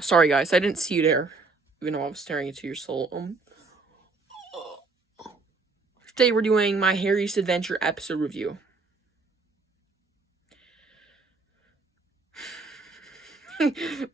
Sorry guys, I didn't see you there, even though I was staring into your soul. Today we're doing my Harry's Adventure episode review.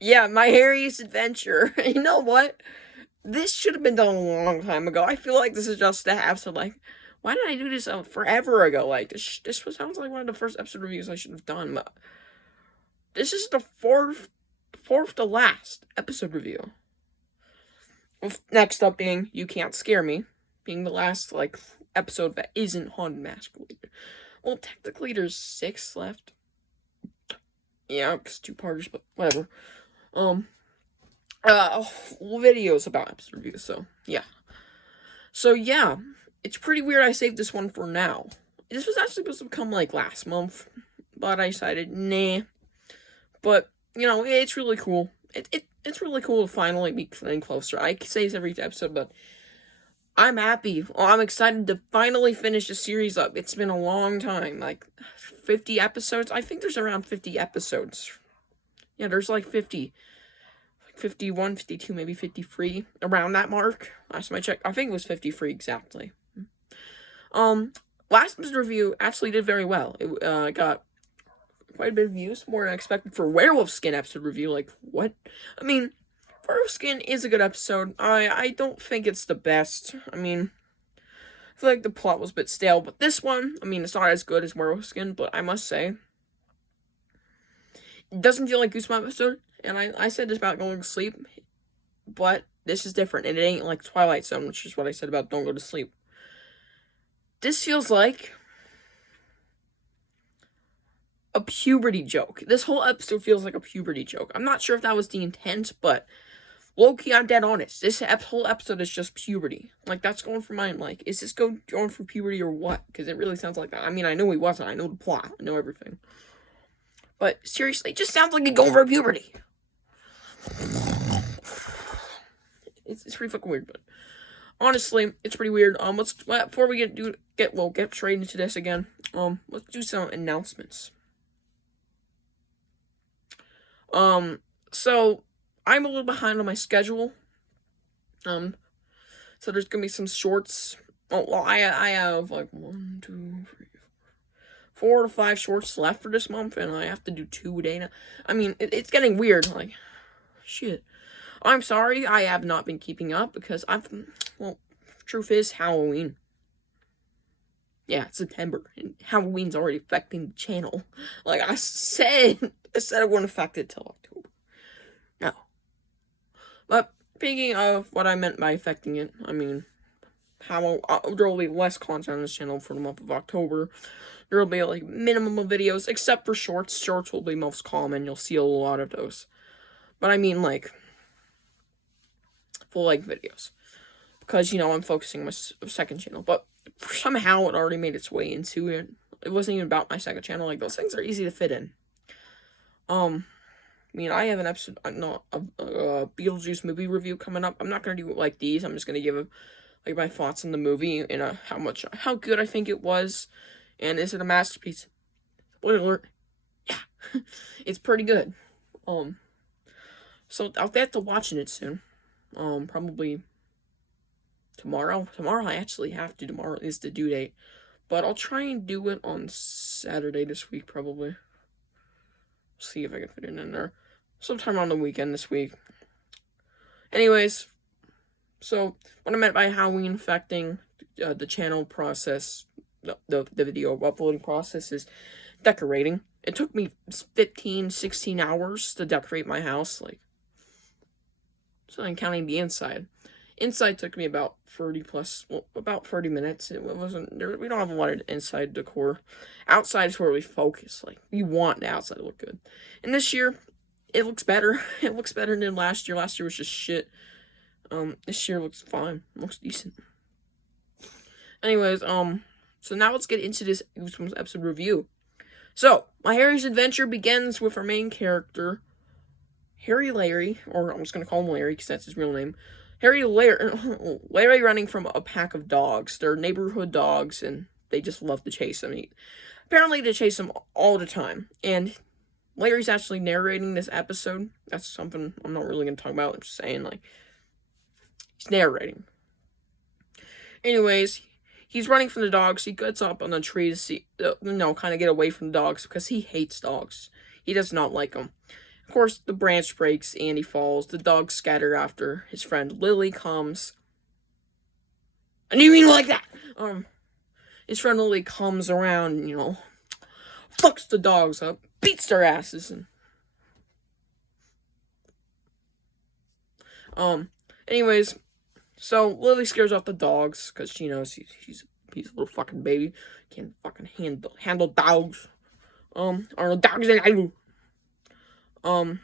Yeah, my Harry's Adventure. You know what? This should have been done a long time ago. I feel like this is just a episode, like, why did I do this forever ago? Like, this sounds like one of the first episode reviews I should have done, but this is the fourth to last episode review. Next up being You Can't Scare Me, being the last, like, episode that isn't Haunted Mask related. Well, technically there's 6 left. Yeah, it's 2-parters, but whatever. Videos about episode reviews, so, yeah. So, yeah, it's pretty weird I saved this one for now. This was actually supposed to come, like, last month, but I decided, nah. But, you know, it's really cool. It's really cool to finally be getting closer. I say this every episode, but I'm happy. I'm excited to finally finish the series up. It's been a long time, like 50 episodes. I think there's around 50 episodes. Yeah, there's like 50. 51, 52, maybe 53, around that mark. Last time I checked, I think it was 53 exactly. Last episode review actually did very well. It got quite a bit of views, more than I expected for Werewolf Skin episode review. Like, what? I mean, Werewolf Skin is a good episode. I don't think it's the best. I mean, I feel like the plot was a bit stale, but this one, I mean, it's not as good as Werewolf Skin, but I must say, it doesn't feel like Goosebumps episode, and I said this about going to sleep, but this is different, and it ain't like Twilight Zone, which is what I said about don't go to sleep. This feels like a puberty joke. This whole episode feels like a puberty joke. I'm not sure if that was the intent, but low-key, I'm dead honest. This whole episode is just puberty. Like, that's going for mine. Like, is this going for puberty or what? Because it really sounds like that. I mean, I know he wasn't. I know the plot. I know everything. But, seriously, it just sounds like he's going for puberty. It's pretty fucking weird, but honestly, it's pretty weird. Before we get straight into this again, let's do some announcements. So I'm a little behind on my schedule. So there's gonna be some shorts. Oh, well, I have like 1, 2, 3, 4 to 5 shorts left for this month, and I have to do 2 a day now. I mean, it's getting weird. Like, shit. I'm sorry, I have not been keeping up because truth is Halloween. Yeah, it's September, and Halloween's already affecting the channel. Like I said it wouldn't affect it till October. No. But speaking of what I meant by affecting it, I mean, there will be less content on this channel for the month of October. There will be like minimum of videos, except for shorts. Shorts will be most common. You'll see a lot of those. But I mean, like, full-length videos. Because, you know, I'm focusing on my second channel. But somehow it already made its way into it. It wasn't even about my second channel. Like, those things are easy to fit in. I mean, I have an episode, a Beetlejuice movie review coming up. I'm not going to do it like these. I'm just going to give like my thoughts on the movie and how good I think it was. And is it a masterpiece? Spoiler alert. Yeah. It's pretty good. So I'll get to watching it soon. Probably tomorrow. Tomorrow I actually have to. Tomorrow is the due date. But I'll try and do it on Saturday this week, probably. See if I can fit it in there. Sometime on the weekend this week. Anyways, so what I meant by Halloween affecting the channel process, the video uploading process, is decorating. It took me 15, 16 hours to decorate my house, like, so I'm counting the inside. Inside took me about 30 minutes. It wasn't, we don't have a lot of inside decor. Outside is where we focus. Like, we want the outside to look good. And this year, it looks better. It looks better than last year. Last year was just shit. This year looks fine. It looks decent. Anyways, so now let's get into this Goosebumps episode review. So, my Harry's adventure begins with our main character, Larry, or I'm just gonna call him Larry because that's his real name. Larry running from a pack of dogs. They're neighborhood dogs, and they just love to chase him. Apparently, they chase him all the time. And Larry's actually narrating this episode. That's something I'm not really going to talk about. I'm just saying, like, he's narrating. Anyways, he's running from the dogs. He gets up on the tree to see, kind of get away from the dogs because he hates dogs. He does not like them. Of course, the branch breaks and he falls. The dogs scatter after his friend Lily comes. I didn't mean like that. His friend Lily comes around, fucks the dogs up, beats their asses, and anyways, so Lily scares off the dogs because she knows he's a little fucking baby, can't fucking handle dogs. Are no dogs in I.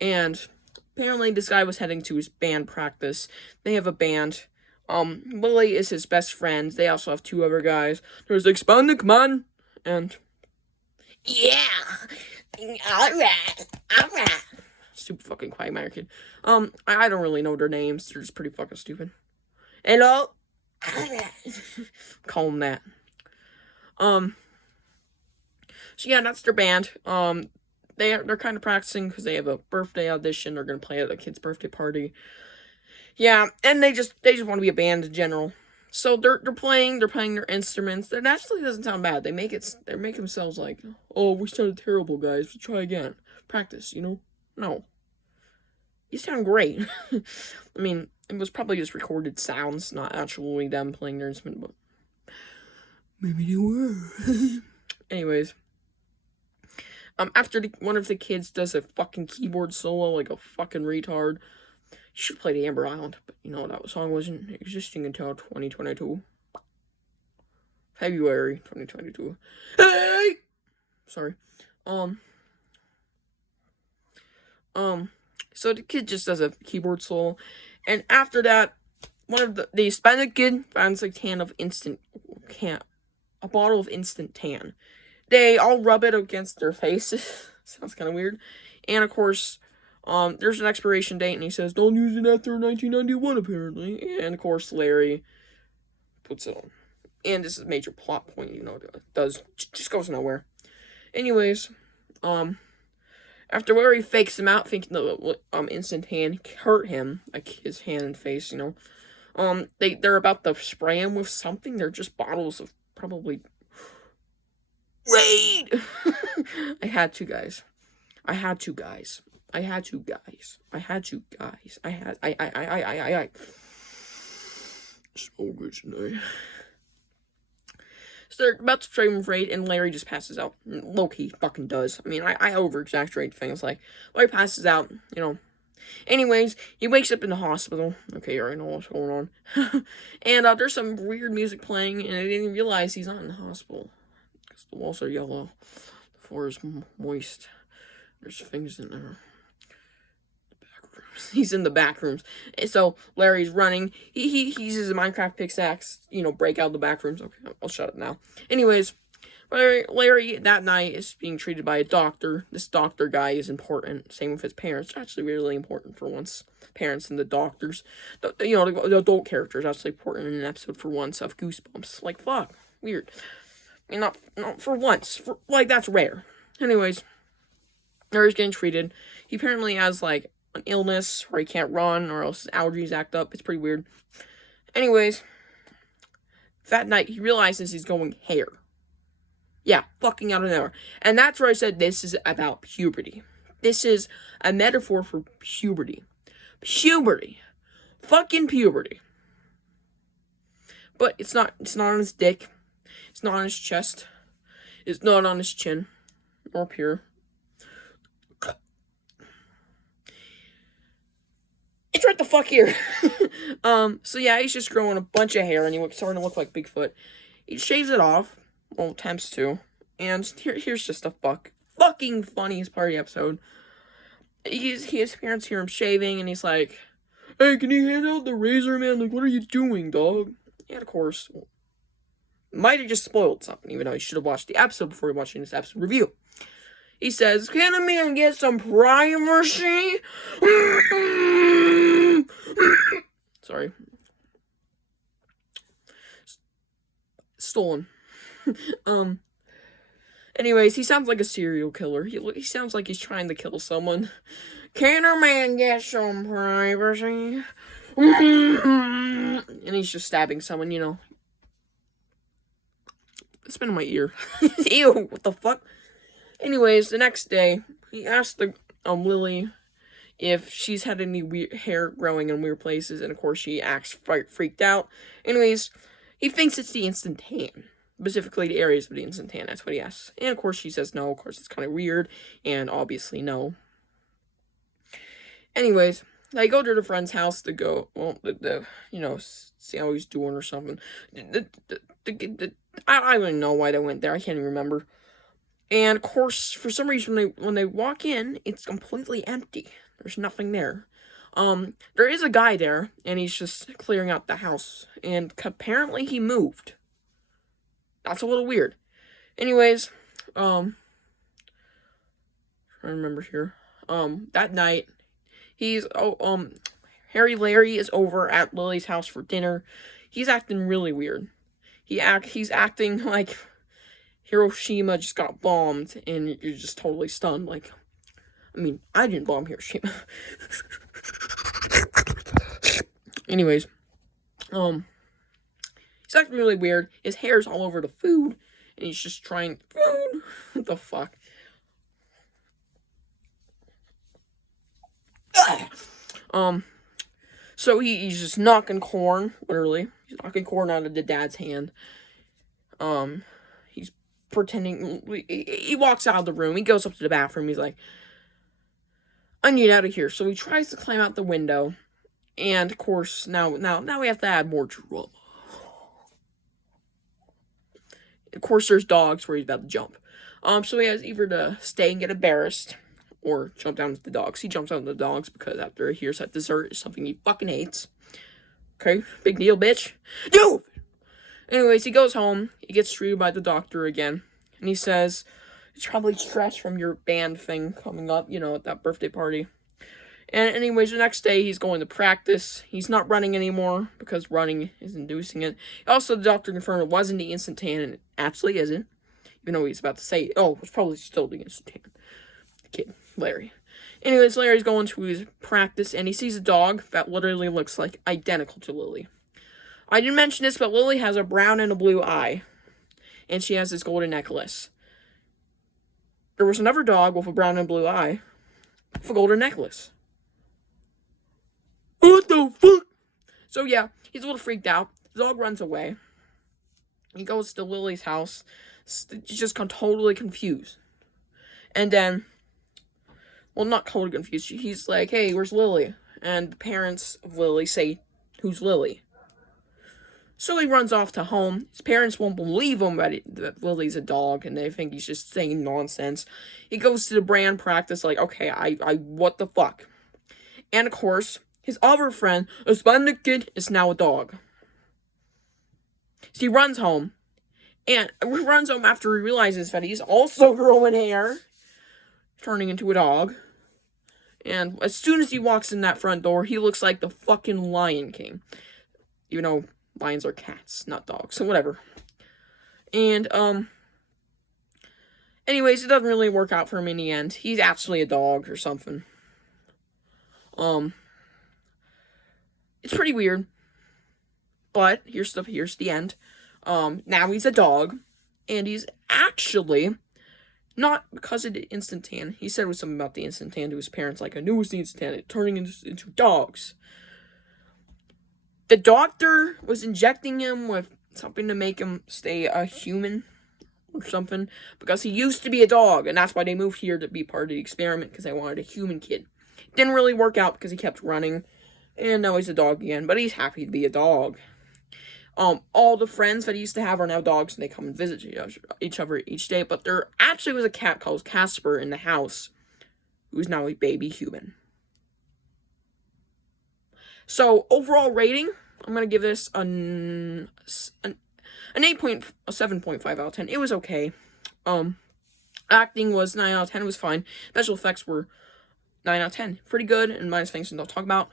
And apparently this guy was heading to his band practice. They have a band. Lily is his best friend. They also have two other guys. There's Expanding Man and yeah, alright. Stupid fucking Quagmire kid. I don't really know their names. They're just pretty fucking stupid. Hello, call them that. So yeah, that's their band. They're kind of practicing because they have a birthday audition. They're gonna play at a kid's birthday party. Yeah, and they just want to be a band in general. So they're playing their instruments. That actually doesn't sound bad. They make themselves like, oh, we sounded terrible, guys. Let's try again. Practice, No. You sound great. I mean, it was probably just recorded sounds, not actually them playing their instrument, but maybe they were. Anyways. After one of the kids does a fucking keyboard solo like a fucking retard, you should play the Amber Island, but that song wasn't existing until 2022. February 2022. Hey! Sorry. So the kid just does a keyboard solo, and after that, one of the Hispanic kid finds a bottle of instant tan. They all rub it against their faces. Sounds kind of weird. And of course, there's an expiration date, and he says, don't use it after 1991, apparently. And of course, Larry puts it on. And this is a major plot point, it just goes nowhere. Anyways, after Larry fakes him out, thinking the instant tan hurt him, like his hand and face, they're about to spray him with something. They're just bottles of probably Raid! I had to, guys. So good tonight. So they're about to trade him with Raid, and Larry just passes out. Low-key fucking does. I mean, I over-exaggerate things. Like, Larry passes out, Anyways, he wakes up in the hospital. Okay, you already know what's going on. And there's some weird music playing, and I didn't realize he's not in the hospital. Because the walls are yellow. The floor is moist. There's things in there. The back rooms. He's in the back rooms. And so, Larry's running. He uses a Minecraft pickaxe, break out the back rooms. Okay, I'll shut up now. Anyways, Larry, that night, is being treated by a doctor. This doctor guy is important. Same with his parents. They're actually really important for once. Parents and the doctors. The adult characters are actually important in an episode for once of Goosebumps. Like, fuck. Weird. I mean, not for once. That's rare. Anyways, Larry's getting treated. He apparently has, an illness where he can't run or else his allergies act up. It's pretty weird. Anyways, that night, he realizes he's going hair. Yeah, fucking out of nowhere. And that's where I said this is about puberty. This is a metaphor for puberty. Puberty. Fucking puberty. But it's not on his dick. It's not on his chest. It's not on his chin. Or pure. It's right the fuck here. So yeah, he's just growing a bunch of hair and he's starting to look like Bigfoot. He shaves it off. Well, attempts to. And here's just a fucking funniest part of the episode. His parents hear him shaving, and he's like, hey, can you hand out the razor, man? Like, what are you doing, dog? And of course, might have just spoiled something, even though he should have watched the episode before watching this episode review. He says, can a man get some privacy? Sorry. Anyways, he sounds like a serial killer. He sounds like he's trying to kill someone. Can a man get some privacy? And he's just stabbing someone, you know. It's been in my ear. Ew, what the fuck? Anyways, the next day, he asked the Lily if she's had any weird hair growing in weird places, and of course she acts freaked out. Anyways, he thinks it's the instant tan, specifically the areas of the instant tan. That's what he asks, and of course she says no. Of course it's kind of weird, and obviously no. Anyways, they go to the friend's house to go, well, you know, see how he's doing or something. I don't even know why they went there. I can't even remember. And of course, for some reason, when they walk in, it's completely empty. There's nothing there. There is a guy there, and he's just clearing out the house. And apparently he moved. That's a little weird. Anyways, trying to remember here. That night, Larry is over at Lily's house for dinner. He's acting really weird. He's acting like Hiroshima just got bombed, and you're just totally stunned. Like, I mean, I didn't bomb Hiroshima. Anyways, he's acting really weird. His hair's all over the food, and he's just trying food. What the fuck? So he's just knocking corn, literally. He's knocking corn out of the dad's hand. He's pretending, he walks out of the room, he goes up to the bathroom, he's like, I need out of here. So he tries to climb out the window, and of course, now we have to add more drama. Of course, there's dogs where he's about to jump. So he has either to stay and get embarrassed, or jump down with the dogs. He jumps out with the dogs because after he hears that dessert is something he fucking hates. Okay, big deal, bitch. Dude! Anyways, he goes home. He gets treated by the doctor again. And he says, it's probably stress from your band thing coming up, you know, at that birthday party. And anyways, the next day, he's going to practice. He's not running anymore because running is inducing it. Also, the doctor confirmed it wasn't the instant tan, and it actually isn't. Even though he's about to say, oh, it's probably still the instant tan. Kid, Larry. Anyways, Larry's going to his practice, and he sees a dog that literally looks like identical to Lily. I didn't mention this, but Lily has a brown and a blue eye, and she has this golden necklace. There was another dog with a brown and blue eye with a golden necklace. What the fuck? So yeah, he's a little freaked out. The dog runs away. He goes to Lily's house. He's just totally confused. And then, well, not totally confused. He's like, hey, where's Lily? And the parents of Lily say, who's Lily? So he runs off to home. His parents won't believe him that Lily's a dog, and they think he's just saying nonsense. He goes to the brand practice like, okay, I what the fuck? And of course, his other friend, a Hispanic kid, is now a dog. So he runs home, and runs home after he realizes that he's also growing hair, turning into a dog. And as soon as he walks in that front door, he looks like the fucking Lion King. Even though lions are cats, not dogs, so whatever. And, anyways, it doesn't really work out for him in the end. He's actually a dog or something. It's pretty weird. But, here's the end. Now he's a dog. And he's actually, not because of the instant tan. He said it was something about the instant tan to his parents, like, I knew it was the instant tan, turning into dogs. The doctor was injecting him with something to make him stay a human or something, because he used to be a dog, and that's why they moved here to be part of the experiment, because they wanted a human kid. Didn't really work out because he kept running, and now he's a dog again, but he's happy to be a dog. All the friends that he used to have are now dogs, and they come and visit each other each day, but there actually was a cat called Casper in the house, who's now a baby human. So, overall rating, I'm going to give this an 7.5 out of 10. It was okay. Acting was 9 out of 10. It was fine. Special effects were 9 out of 10. Pretty good, and minus things I'll talk about.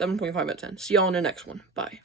7.5 out of 10. See y'all in the next one. Bye.